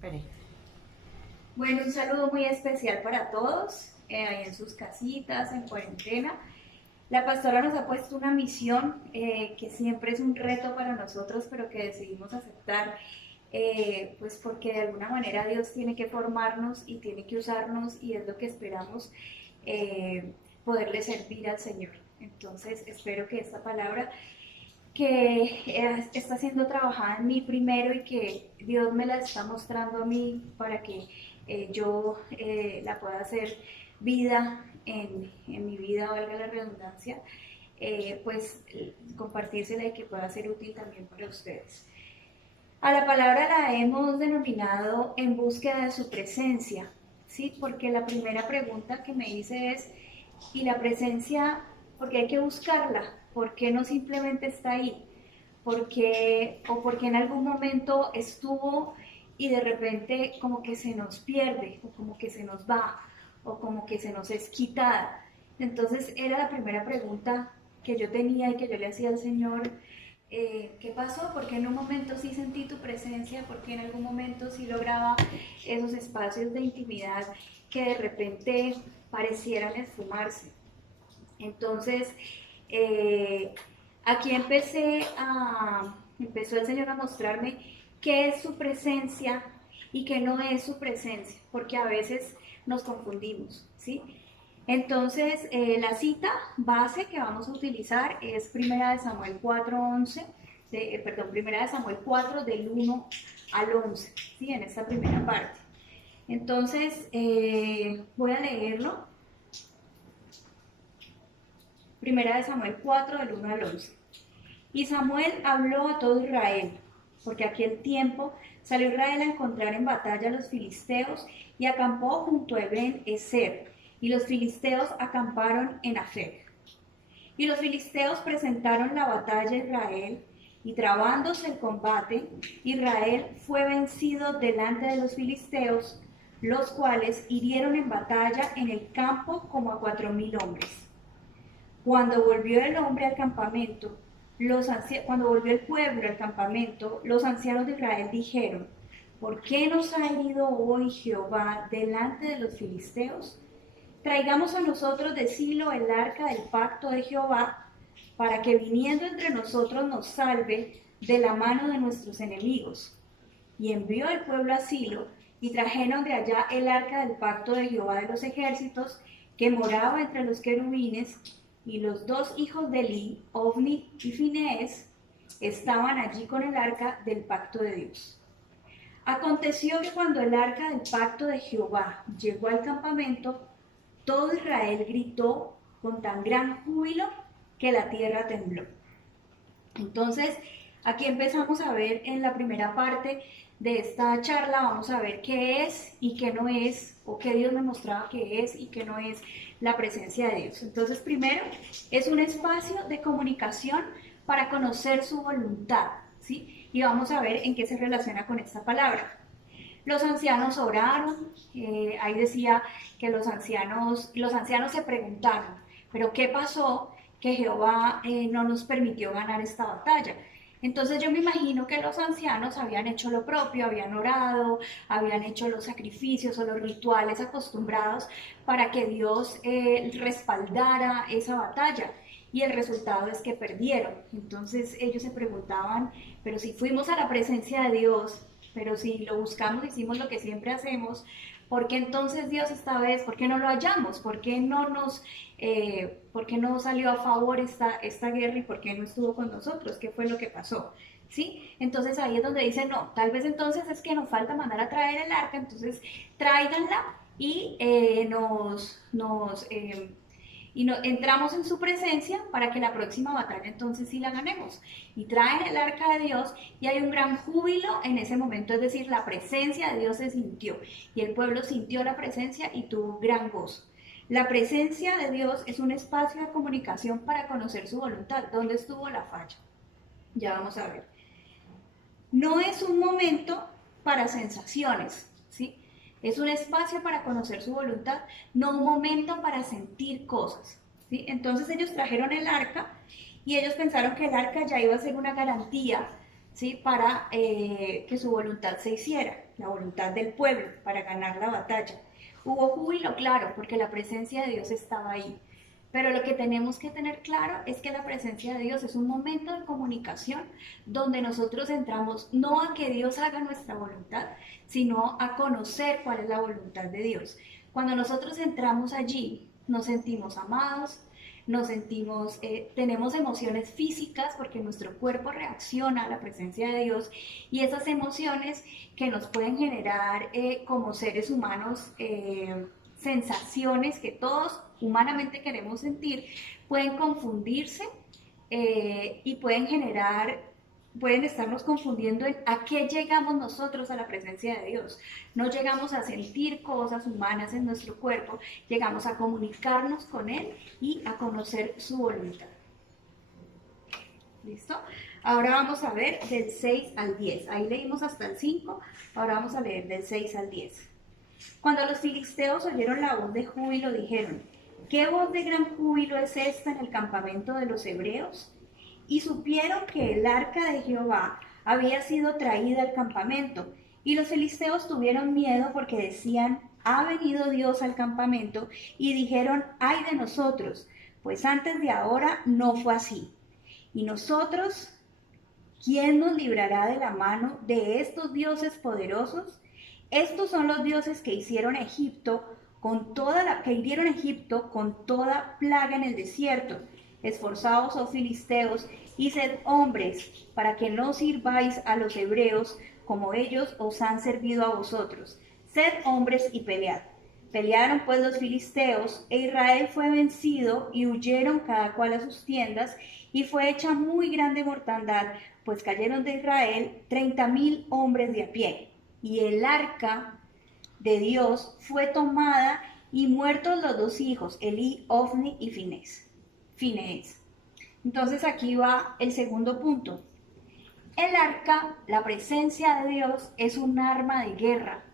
Espere. Bueno, un saludo muy especial para todos, ahí en sus casitas, en cuarentena. La pastora nos ha puesto una misión que siempre es un reto para nosotros, pero que decidimos aceptar, pues porque de alguna manera Dios tiene que formarnos y tiene que usarnos y es lo que esperamos, eh, poderle servir al Señor. Entonces espero que esta palabra que está siendo trabajada en mí primero y que Dios me la está mostrando a mí para que yo la pueda hacer vida en mi vida, valga la redundancia, pues compartírsela y que pueda ser útil también para ustedes. A la palabra la hemos denominado en búsqueda de su presencia, ¿sí? Porque la primera pregunta que me hice es, ¿y la presencia, por qué hay que buscarla? ¿Por qué no simplemente está ahí? ¿Por qué, o porque en algún momento estuvo y de repente como que se nos pierde, o como que se nos va, o como que se nos es quitada? Entonces era la primera pregunta que yo tenía y que yo le hacía al Señor, ¿qué pasó? Porque en un momento sí sentí tu presencia, porque en algún momento sí lograba esos espacios de intimidad que de repente parecieran esfumarse. Entonces, eh, aquí empezó el Señor a mostrarme qué es su presencia y qué no es su presencia, porque a veces nos confundimos, ¿sí? Entonces, la cita base que vamos a utilizar es Primera de Samuel 4:11, Primera de Samuel 4 del 1 al 11, ¿sí? En esta primera parte. Entonces, voy a leerlo. Primera de Samuel 4 del 1 al 11. Y Samuel habló a todo Israel, porque aquel tiempo salió Israel a encontrar en batalla a los filisteos y acampó junto a Ben-Ezer, y los filisteos acamparon en Afec. Y los filisteos presentaron la batalla a Israel, y trabándose el combate, Israel fue vencido delante de los filisteos, los cuales hirieron en batalla en el campo como a 4,000 hombres. Cuando volvió el hombre al campamento, cuando volvió el pueblo al campamento, los ancianos de Israel dijeron, ¿por qué nos ha herido hoy Jehová delante de los filisteos? Traigamos a nosotros de Silo el arca del pacto de Jehová, para que viniendo entre nosotros nos salve de la mano de nuestros enemigos. Y envió el pueblo a Silo, y trajeron de allá el arca del pacto de Jehová de los ejércitos, que moraba entre los querubines, y los dos hijos de Eli, Ofni y Finees, estaban allí con el arca del pacto de Dios. Aconteció que cuando el arca del pacto de Jehová llegó al campamento, todo Israel gritó con tan gran júbilo que la tierra tembló. Entonces, aquí empezamos a ver en la primera parte de esta charla, vamos a ver qué es y qué no es, o qué Dios me mostraba que es y qué no es la presencia de Dios. Entonces, primero, es un espacio de comunicación para conocer su voluntad, ¿sí? Y vamos a ver en qué se relaciona con esta palabra. Los ancianos oraron, ahí decía que los ancianos se preguntaron, pero ¿qué pasó que Jehová no nos permitió ganar esta batalla? Entonces yo me imagino que los ancianos habían hecho lo propio, habían orado, habían hecho los sacrificios o los rituales acostumbrados para que Dios respaldara esa batalla. Y el resultado es que perdieron. Entonces ellos se preguntaban, pero si fuimos a la presencia de Dios, pero si lo buscamos, hicimos lo que siempre hacemos, ¿por qué entonces Dios esta vez, por qué no lo hallamos? ¿Por qué no salió a favor esta guerra y por qué no estuvo con nosotros? ¿Qué fue lo que pasó? ¿Sí? Entonces ahí es donde dicen, no, tal vez entonces es que nos falta mandar a traer el arca, entonces tráiganla y entramos en su presencia para que la próxima batalla entonces sí la ganemos. Y traen el arca de Dios y hay un gran júbilo en ese momento, es decir, la presencia de Dios se sintió y el pueblo sintió la presencia y tuvo un gran gozo. La presencia de Dios es un espacio de comunicación para conocer su voluntad. ¿Dónde estuvo la falla? Ya vamos a ver. No es un momento para sensaciones, ¿sí? Es un espacio para conocer su voluntad, no un momento para sentir cosas, ¿sí? Entonces ellos trajeron el arca y ellos pensaron que el arca ya iba a ser una garantía ¿sí? Para que su voluntad se hiciera, la voluntad del pueblo, para ganar la batalla. Hubo júbilo, claro, porque la presencia de Dios estaba ahí. Pero lo que tenemos que tener claro es que la presencia de Dios es un momento de comunicación donde nosotros entramos no a que Dios haga nuestra voluntad, sino a conocer cuál es la voluntad de Dios. Cuando nosotros entramos allí, nos sentimos amados, nos sentimos, tenemos emociones físicas porque nuestro cuerpo reacciona a la presencia de Dios y esas emociones que nos pueden generar como seres humanos sensaciones que todos humanamente queremos sentir, pueden confundirse y pueden generar, pueden estarnos confundiendo en a qué llegamos nosotros a la presencia de Dios. No llegamos a sentir cosas humanas en nuestro cuerpo, llegamos a comunicarnos con Él y a conocer su voluntad. ¿Listo? Ahora vamos a ver del 6 al 10. Ahí leímos hasta el 5, ahora vamos a leer del 6 al 10. Cuando los filisteos oyeron la voz de júbilo, dijeron: ¿qué voz de gran júbilo es esta en el campamento de los hebreos? Y supieron que el arca de Jehová había sido traída al campamento, y los filisteos tuvieron miedo porque decían: ha venido Dios al campamento, y dijeron: ay de nosotros, pues antes de ahora no fue así. Y nosotros, ¿quién nos librará de la mano de estos dioses poderosos? Estos son los dioses que hicieron Egipto que hirieron Egipto con toda plaga en el desierto. Esforzaos, oh filisteos, y sed hombres, para que no sirváis a los hebreos como ellos os han servido a vosotros. Sed hombres y pelead. Pelearon pues los filisteos, e Israel fue vencido, y huyeron cada cual a sus tiendas, y fue hecha muy grande mortandad, pues cayeron de Israel 30,000 hombres de a pie. Y el arca de Dios fue tomada, y muertos los dos hijos, Elí, Ofni y Finees. Entonces aquí va el segundo punto. El arca, la presencia de Dios, es un arma de guerra,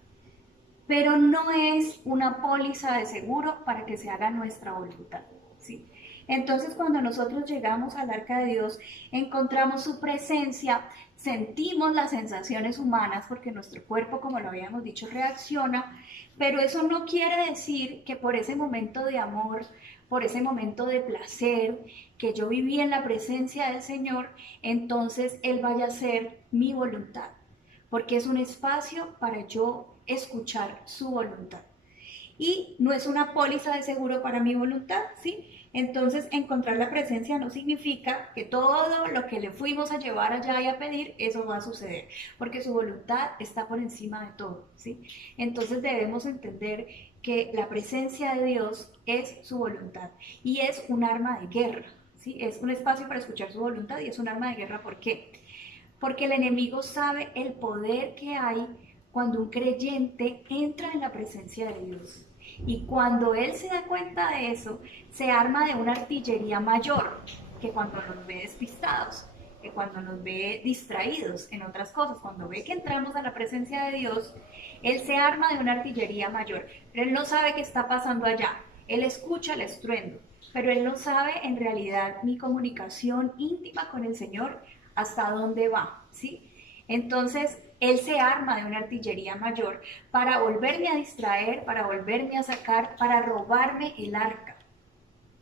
pero no es una póliza de seguro para que se haga nuestra voluntad, ¿sí? Entonces, cuando nosotros llegamos al arca de Dios, encontramos su presencia, sentimos las sensaciones humanas, porque nuestro cuerpo, como lo habíamos dicho, reacciona, pero eso no quiere decir que por ese momento de amor, por ese momento de placer que yo viví en la presencia del Señor, entonces Él vaya a ser mi voluntad, porque es un espacio para yo escuchar su voluntad. Y no es una póliza de seguro para mi voluntad, ¿sí? Entonces, encontrar la presencia no significa que todo lo que le fuimos a llevar allá y a pedir, eso va a suceder, porque su voluntad está por encima de todo, ¿sí? Entonces debemos entender que la presencia de Dios es su voluntad y es un arma de guerra, ¿sí? Es un espacio para escuchar su voluntad y es un arma de guerra. ¿Por qué? Porque el enemigo sabe el poder que hay cuando un creyente entra en la presencia de Dios. Y cuando él se da cuenta de eso, se arma de una artillería mayor que cuando nos ve despistados, que cuando nos ve distraídos en otras cosas. Cuando ve que entramos a la presencia de Dios, él se arma de una artillería mayor. Pero él no sabe qué está pasando allá. Él escucha el estruendo, pero él no sabe en realidad mi comunicación íntima con el Señor hasta dónde va, ¿sí? Entonces, él se arma de una artillería mayor para volverme a distraer, para volverme a sacar, para robarme el arca,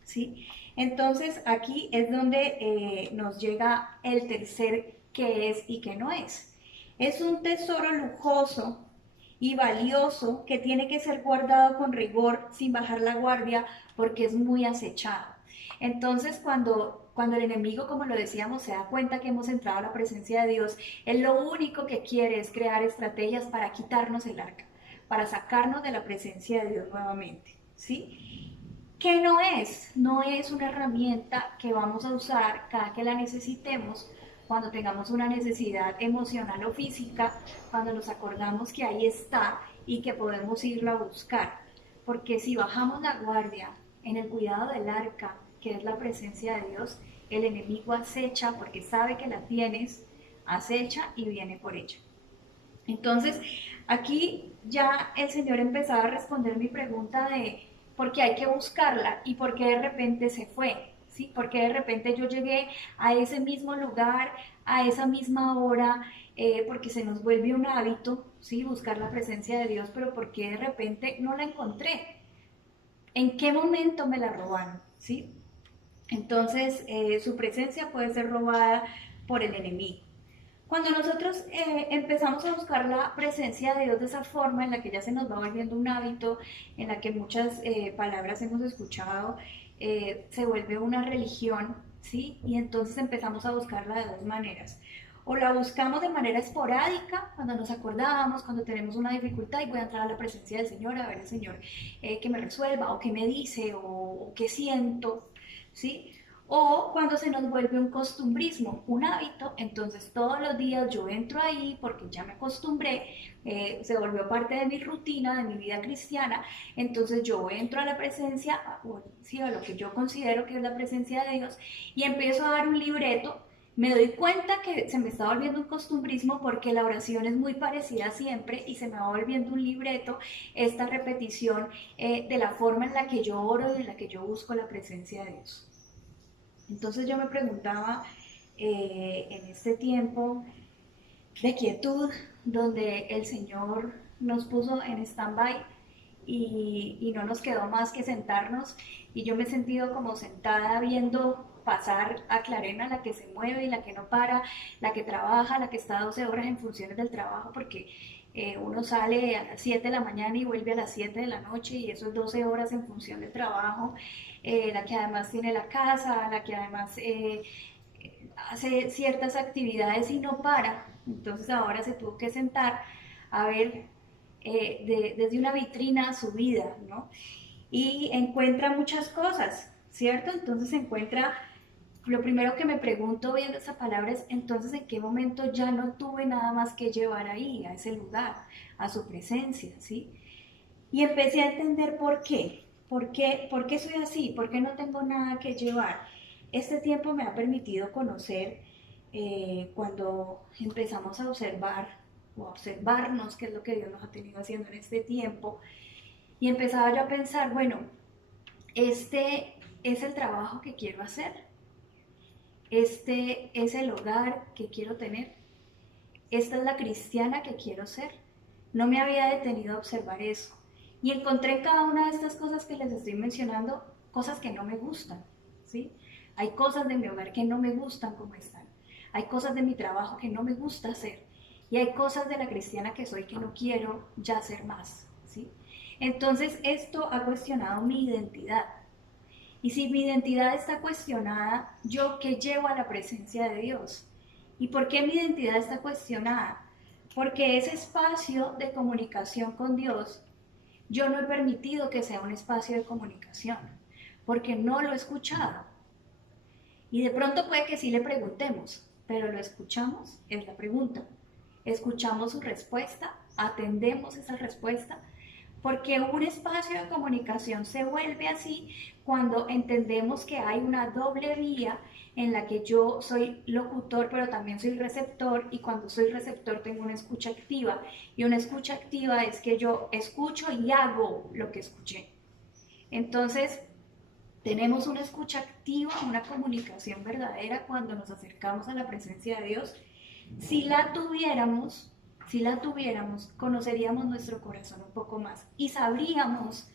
¿sí? Entonces, aquí es donde nos llega el tercer qué es y qué no es. Es un tesoro lujoso y valioso que tiene que ser guardado con rigor, sin bajar la guardia, porque es muy acechado. Entonces, cuando el enemigo, como lo decíamos, se da cuenta que hemos entrado a la presencia de Dios, él lo único que quiere es crear estrategias para quitarnos el arca, para sacarnos de la presencia de Dios nuevamente, ¿sí? ¿Qué no es? No es una herramienta que vamos a usar cada que la necesitemos, cuando tengamos una necesidad emocional o física, cuando nos acordamos que ahí está y que podemos irlo a buscar. Porque si bajamos la guardia en el cuidado del arca, que es la presencia de Dios, el enemigo acecha porque sabe que la tienes, acecha y viene por ella. Entonces, aquí ya el Señor empezaba a responder mi pregunta de por qué hay que buscarla y por qué de repente se fue, ¿sí? Porque de repente yo llegué a ese mismo lugar, a esa misma hora, porque se nos vuelve un hábito, ¿sí? Buscar la presencia de Dios, pero porque de repente no la encontré. ¿En qué momento me la robaron? ¿Sí? Entonces, su presencia puede ser robada por el enemigo. Cuando nosotros empezamos a buscar la presencia de Dios de esa forma, en la que ya se nos va volviendo un hábito, en la que muchas palabras hemos escuchado, se vuelve una religión, ¿sí? Y entonces empezamos a buscarla de dos maneras. O la buscamos de manera esporádica, cuando nos acordamos, cuando tenemos una dificultad y voy a entrar a la presencia del Señor, a ver al Señor que me resuelva, o que me dice, o qué siento, ¿sí? O cuando se nos vuelve un costumbrismo, un hábito, entonces todos los días yo entro ahí porque ya me acostumbré, se volvió parte de mi rutina, de mi vida cristiana, entonces yo entro a la presencia, sí, a lo que yo considero que es la presencia de Dios, y empiezo a dar un libreto. Me doy cuenta que se me está volviendo un costumbrismo porque la oración es muy parecida siempre y se me va volviendo un libreto esta repetición de la forma en la que yo oro y en la que yo busco la presencia de Dios. Entonces yo me preguntaba en este tiempo de quietud, donde el Señor nos puso en stand-by y no nos quedó más que sentarnos, y yo me he sentido como sentada viendo pasar a Clarena, la que se mueve y la que no para, la que trabaja, la que está 12 horas en funciones del trabajo, porque uno sale a las 7 de la mañana y vuelve a las 7 de la noche y eso es 12 horas en función del trabajo, la que además tiene la casa, la que además hace ciertas actividades y no para. Entonces ahora se tuvo que sentar a ver desde una vitrina su vida, ¿no? Y encuentra muchas cosas, ¿cierto? Entonces encuentra, lo primero que me pregunto viendo esa palabra es, entonces, ¿en qué momento ya no tuve nada más que llevar ahí, a ese lugar, a su presencia, ¿sí? Y empecé a entender por qué. ¿Por qué soy así? ¿Por qué no tengo nada que llevar? Este tiempo me ha permitido conocer cuando empezamos a observar o a observarnos qué es lo que Dios nos ha tenido haciendo en este tiempo. Y empezaba yo a pensar, bueno, este es el trabajo que quiero hacer. Este es el hogar que quiero tener. Esta es la cristiana que quiero ser. No me había detenido a observar eso. Y encontré en cada una de estas cosas que les estoy mencionando cosas que no me gustan, ¿sí? Hay cosas de mi hogar que no me gustan como están. Hay cosas de mi trabajo que no me gusta hacer. Y hay cosas de la cristiana que soy que no quiero ya hacer más, ¿sí? Entonces esto ha cuestionado mi identidad. Y si mi identidad está cuestionada, ¿yo qué llevo a la presencia de Dios? ¿Y por qué mi identidad está cuestionada? Porque ese espacio de comunicación con Dios, yo no he permitido que sea un espacio de comunicación, porque no lo he escuchado. Y de pronto puede que sí le preguntemos, pero ¿lo escuchamos? Es la pregunta. ¿Escuchamos su respuesta? ¿Atendemos esa respuesta? Porque un espacio de comunicación se vuelve así cuando entendemos que hay una doble vía en la que yo soy locutor, pero también soy receptor, y cuando soy receptor tengo una escucha activa, y una escucha activa es que yo escucho y hago lo que escuché. Entonces, tenemos una escucha activa, una comunicación verdadera cuando nos acercamos a la presencia de Dios. Si la tuviéramos, conoceríamos nuestro corazón un poco más y sabríamos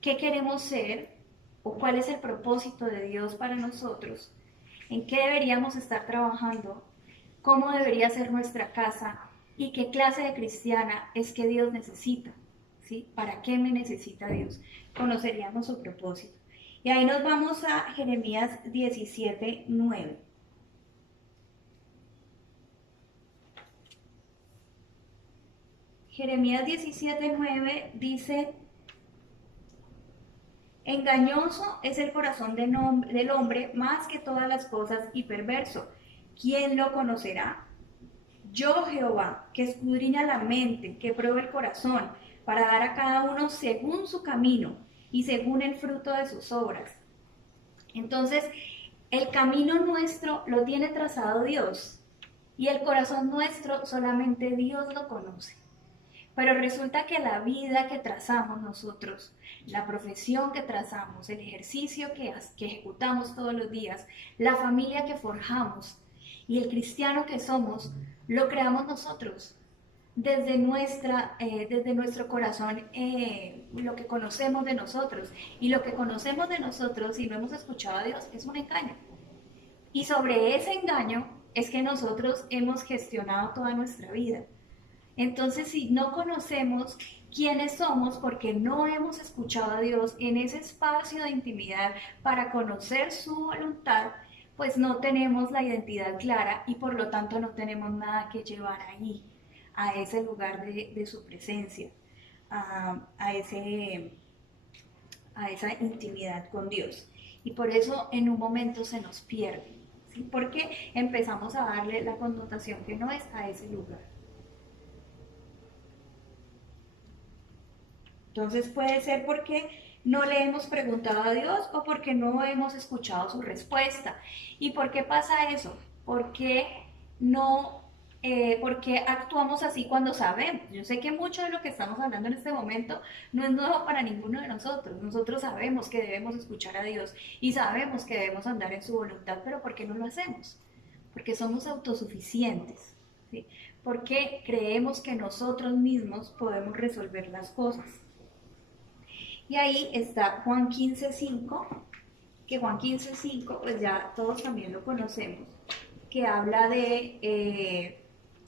qué queremos ser o cuál es el propósito de Dios para nosotros, en qué deberíamos estar trabajando, cómo debería ser nuestra casa y qué clase de cristiana es que Dios necesita, ¿sí? ¿Para qué me necesita Dios? Conoceríamos su propósito. Y ahí nos vamos a Jeremías 17:9. Jeremías 17:9 dice: engañoso es el corazón del hombre más que todas las cosas y perverso. ¿Quién lo conocerá? Yo, Jehová, que escudriña la mente, que prueba el corazón, para dar a cada uno según su camino y según el fruto de sus obras. Entonces, el camino nuestro lo tiene trazado Dios y el corazón nuestro solamente Dios lo conoce. Pero resulta que la vida que trazamos nosotros, la profesión que trazamos, el ejercicio que ejecutamos todos los días, la familia que forjamos y el cristiano que somos, lo creamos nosotros. Desde nuestro corazón, lo que conocemos de nosotros. Y lo que conocemos de nosotros, si no hemos escuchado a Dios, es un engaño. Y sobre ese engaño es que nosotros hemos gestionado toda nuestra vida. Entonces, si no conocemos quiénes somos porque no hemos escuchado a Dios en ese espacio de intimidad para conocer su voluntad, pues no tenemos la identidad clara y por lo tanto no tenemos nada que llevar ahí, a ese lugar de su presencia, a esa intimidad con Dios. Y por eso en un momento se nos pierde, ¿sí? Porque empezamos a darle la connotación que no es a ese lugar. Entonces puede ser porque no le hemos preguntado a Dios o porque no hemos escuchado su respuesta. ¿Y por qué pasa eso? Porque no, porque actuamos así cuando sabemos. Yo sé que mucho de lo que estamos hablando en este momento no es nuevo para ninguno de nosotros. Nosotros sabemos que debemos escuchar a Dios y sabemos que debemos andar en su voluntad, pero ¿por qué no lo hacemos? Porque somos autosuficientes, ¿sí? Porque creemos que nosotros mismos podemos resolver las cosas. Y ahí está Juan 15:5, que Juan 15:5, pues ya todos también lo conocemos, que habla de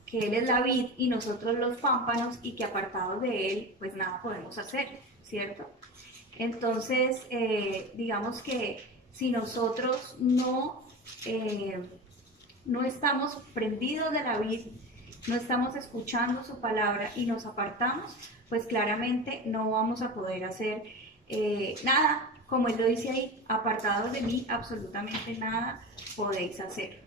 que Él es la vid y nosotros los pámpanos y que apartados de Él, pues nada podemos hacer, ¿cierto? Entonces, digamos que si nosotros no estamos prendidos de la vid, no estamos escuchando su palabra y nos apartamos, pues claramente no vamos a poder hacer nada, como él lo dice ahí, apartados de mí, absolutamente nada podéis hacer.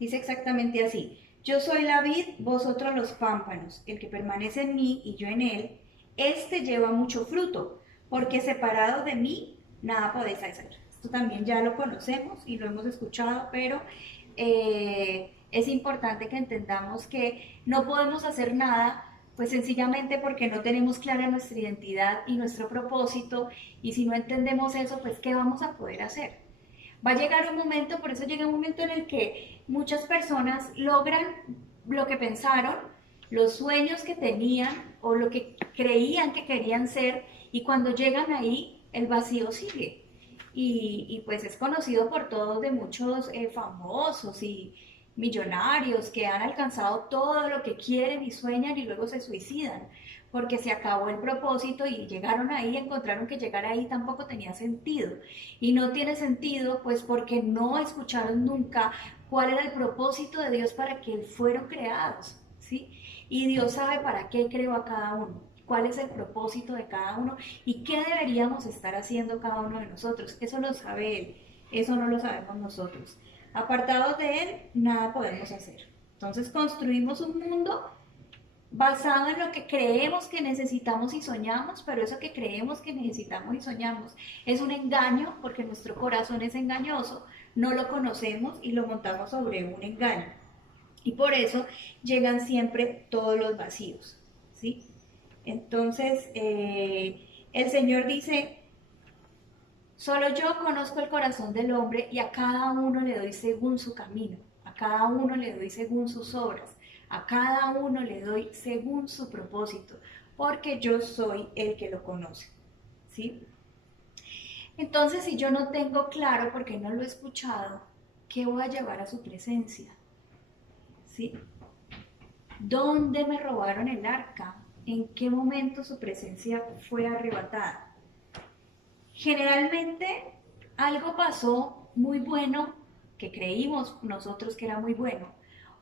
Dice exactamente así: yo soy la vid, vosotros los pámpanos, el que permanece en mí y yo en él, este lleva mucho fruto, porque separados de mí, nada podéis hacer. Esto también ya lo conocemos y lo hemos escuchado, pero es importante que entendamos que no podemos hacer nada, pues sencillamente porque no tenemos clara nuestra identidad y nuestro propósito, y si no entendemos eso, pues ¿qué vamos a poder hacer? Va a llegar un momento, por eso llega un momento en el que muchas personas logran lo que pensaron, los sueños que tenían o lo que creían que querían ser, y cuando llegan ahí, el vacío sigue. Y pues es conocido por todos de muchos famosos y millonarios que han alcanzado todo lo que quieren y sueñan y luego se suicidan porque se acabó el propósito y llegaron ahí, encontraron que llegar ahí tampoco tenía sentido. Y no tiene sentido pues porque no escucharon nunca cuál era el propósito de Dios para que fueron creados, ¿sí? Y Dios sabe para qué creó a cada uno, cuál es el propósito de cada uno y qué deberíamos estar haciendo cada uno de nosotros. Eso lo sabe Él, eso no lo sabemos nosotros. Apartados de Él, nada podemos hacer. Entonces construimos un mundo basado en lo que creemos que necesitamos y soñamos, pero eso que creemos que necesitamos y soñamos es un engaño porque nuestro corazón es engañoso, no lo conocemos y lo montamos sobre un engaño. Y por eso llegan siempre todos los vacíos, ¿sí? Entonces, el Señor dice: solo yo conozco el corazón del hombre y a cada uno le doy según su camino, a cada uno le doy según sus obras, a cada uno le doy según su propósito, porque yo soy el que lo conoce, ¿sí? Entonces, si yo no tengo claro, porque no lo he escuchado, ¿qué voy a llevar a su presencia? ¿Sí? ¿Dónde me robaron el arca? ¿En qué momento su presencia fue arrebatada? Generalmente algo pasó muy bueno que creímos nosotros que era muy bueno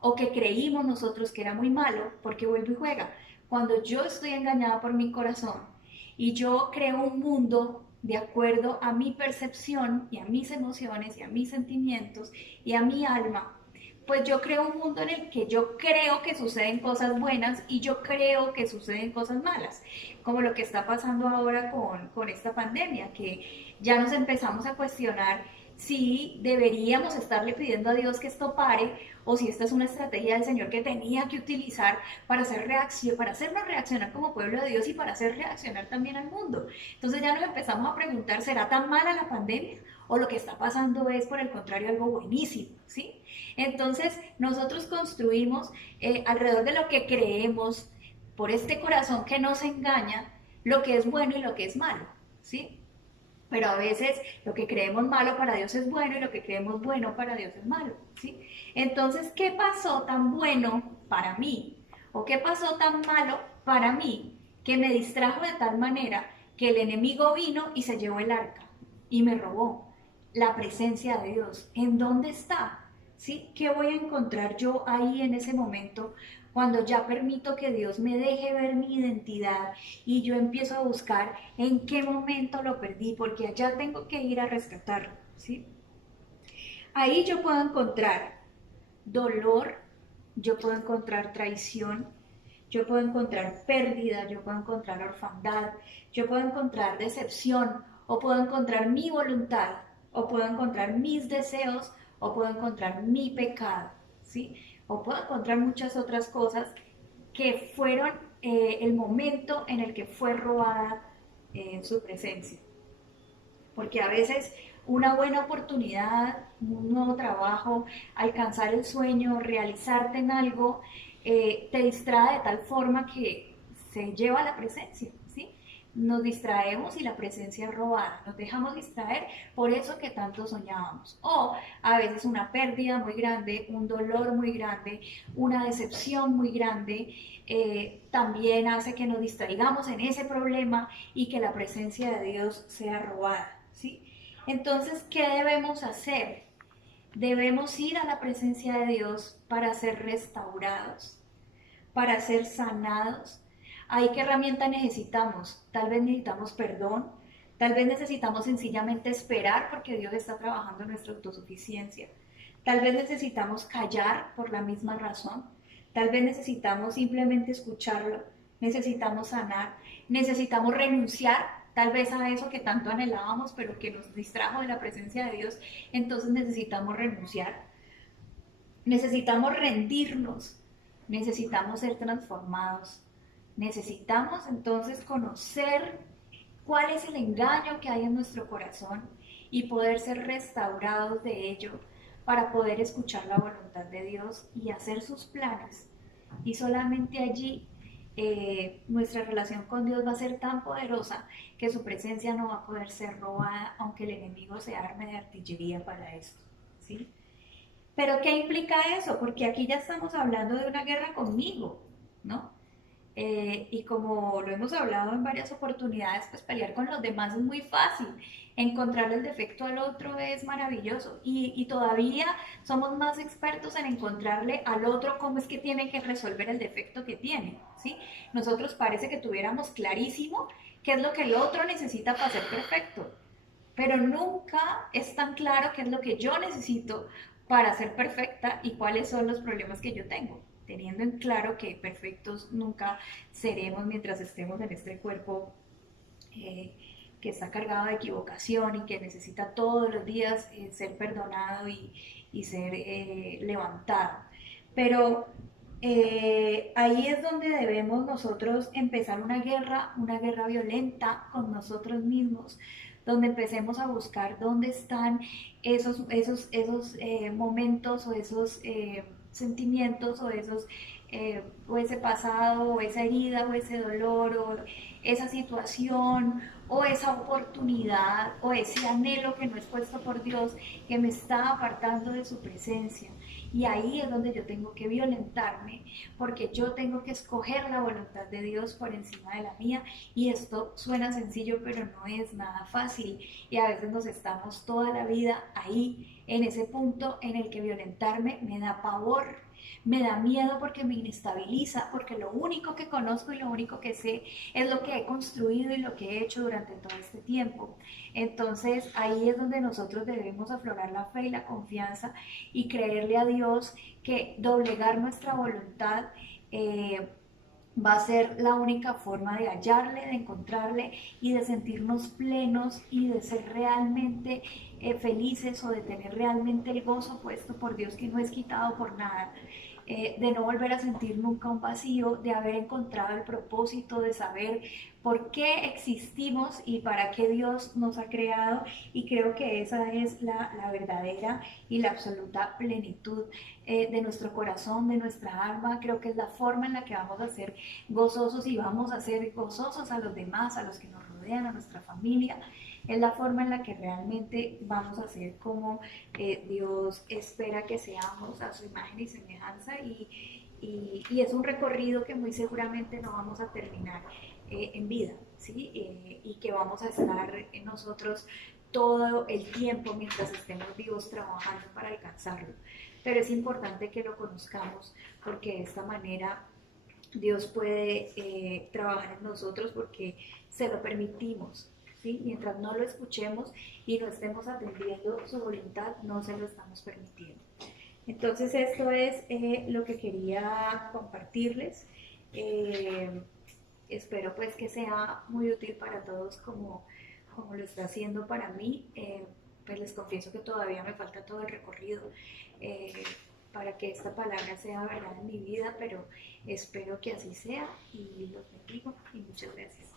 o que creímos nosotros que era muy malo, porque vuelve y juega. Cuando yo estoy engañada por mi corazón y yo creo un mundo de acuerdo a mi percepción y a mis emociones y a mis sentimientos y a mi alma, pues yo creo un mundo en el que yo creo que suceden cosas buenas y yo creo que suceden cosas malas, como lo que está pasando ahora con esta pandemia, que ya nos empezamos a cuestionar si deberíamos estarle pidiendo a Dios que esto pare o si esta es una estrategia del Señor que tenía que utilizar para para hacernos reaccionar como pueblo de Dios y para hacer reaccionar también al mundo. Entonces ya nos empezamos a preguntar, ¿será tan mala la pandemia? ¿O lo que está pasando es, por el contrario, algo buenísimo? ¿Sí? Entonces nosotros construimos alrededor de lo que creemos, por este corazón que nos engaña, lo que es bueno y lo que es malo. ¿Sí? Pero a veces lo que creemos malo para Dios es bueno y lo que creemos bueno para Dios es malo, ¿sí? Entonces, ¿qué pasó tan bueno para mí? ¿O qué pasó tan malo para mí que me distrajo de tal manera que el enemigo vino y se llevó el arca y me robó la presencia de Dios? ¿En dónde está? ¿Sí? ¿Qué voy a encontrar yo ahí en ese momento cuando ya permito que Dios me deje ver mi identidad y yo empiezo a buscar en qué momento lo perdí, porque allá tengo que ir a rescatarlo, ¿sí? Ahí yo puedo encontrar dolor, yo puedo encontrar traición, yo puedo encontrar pérdida, yo puedo encontrar orfandad, yo puedo encontrar decepción, o puedo encontrar mi voluntad, o puedo encontrar mis deseos, o puedo encontrar mi pecado, ¿sí? O puedo encontrar muchas otras cosas que fueron el momento en el que fue robada su presencia. Porque a veces una buena oportunidad, un nuevo trabajo, alcanzar el sueño, realizarte en algo, te distrae de tal forma que se lleva la presencia, ¿sí? Nos distraemos y la presencia es robada, nos dejamos distraer por eso que tanto soñábamos. O a veces una pérdida muy grande, un dolor muy grande, una decepción muy grande, también hace que nos distraigamos en ese problema y que la presencia de Dios sea robada, ¿sí? Entonces, ¿qué debemos hacer? Debemos ir a la presencia de Dios para ser restaurados, para ser sanados. ¿Ahí qué herramienta necesitamos? Tal vez necesitamos perdón, tal vez necesitamos sencillamente esperar porque Dios está trabajando en nuestra autosuficiencia. Tal vez necesitamos callar por la misma razón. Tal vez necesitamos simplemente escucharlo. Necesitamos sanar. Necesitamos renunciar tal vez a eso que tanto anhelábamos, pero que nos distrajo de la presencia de Dios. Entonces necesitamos renunciar. Necesitamos rendirnos. Necesitamos ser transformados. Necesitamos entonces conocer cuál es el engaño que hay en nuestro corazón y poder ser restaurados de ello para poder escuchar la voluntad de Dios y hacer sus planes. Y solamente allí nuestra relación con Dios va a ser tan poderosa que su presencia no va a poder ser robada, aunque el enemigo se arme de artillería para esto, ¿sí? Pero ¿qué implica eso? Porque aquí ya estamos hablando de una guerra conmigo, ¿no? Y como lo hemos hablado en varias oportunidades, pues pelear con los demás es muy fácil. Encontrar el defecto al otro es maravilloso. Y todavía somos más expertos en encontrarle al otro cómo es que tiene que resolver el defecto que tiene, ¿sí? Nosotros parece que tuviéramos clarísimo qué es lo que el otro necesita para ser perfecto, pero nunca es tan claro qué es lo que yo necesito para ser perfecta y cuáles son los problemas que yo tengo, teniendo en claro que perfectos nunca seremos mientras estemos en este cuerpo eh, que está cargado de equivocación y que necesita todos los días ser perdonado y ser levantado. Pero ahí es donde debemos nosotros empezar una guerra violenta con nosotros mismos, donde empecemos a buscar dónde están esos momentos o esos sentimientos o o ese pasado o esa herida o ese dolor o esa situación o esa oportunidad o ese anhelo que no es puesto por Dios que me está apartando de su presencia. Y ahí es donde yo tengo que violentarme, porque yo tengo que escoger la voluntad de Dios por encima de la mía. Y esto suena sencillo, pero no es nada fácil. Y a veces nos estamos toda la vida ahí, en ese punto en el que violentarme me da pavor. Me da miedo porque me inestabiliza, porque lo único que conozco y lo único que sé es lo que he construido y lo que he hecho durante todo este tiempo. Entonces ahí es donde nosotros debemos aflorar la fe y la confianza y creerle a Dios que doblegar nuestra voluntad va a ser la única forma de hallarle, de encontrarle y de sentirnos plenos y de ser realmente felices o de tener realmente el gozo puesto por Dios que no es quitado por nada. De no volver a sentir nunca un vacío, de haber encontrado el propósito, de saber por qué existimos y para qué Dios nos ha creado, y creo que esa es la verdadera y la absoluta plenitud de nuestro corazón, de nuestra alma. Creo que es la forma en la que vamos a ser gozosos y vamos a ser gozosos a los demás, a los que nos rodean, a nuestra familia. Es la forma en la que realmente vamos a ser como Dios espera que seamos, a su imagen y semejanza, y es un recorrido que muy seguramente no vamos a terminar en vida, ¿sí? Y que vamos a estar en nosotros todo el tiempo mientras estemos vivos trabajando para alcanzarlo. Pero es importante que lo conozcamos porque de esta manera Dios puede trabajar en nosotros porque se lo permitimos. ¿Sí? Mientras no lo escuchemos y no estemos atendiendo su voluntad, no se lo estamos permitiendo. Entonces esto es lo que quería compartirles. Eh, Espero pues que sea muy útil para todos como lo está haciendo para mí. Pues les confieso que todavía me falta todo el recorrido eh, para que esta palabra sea verdad en mi vida, pero espero que así sea y los bendigo y muchas gracias.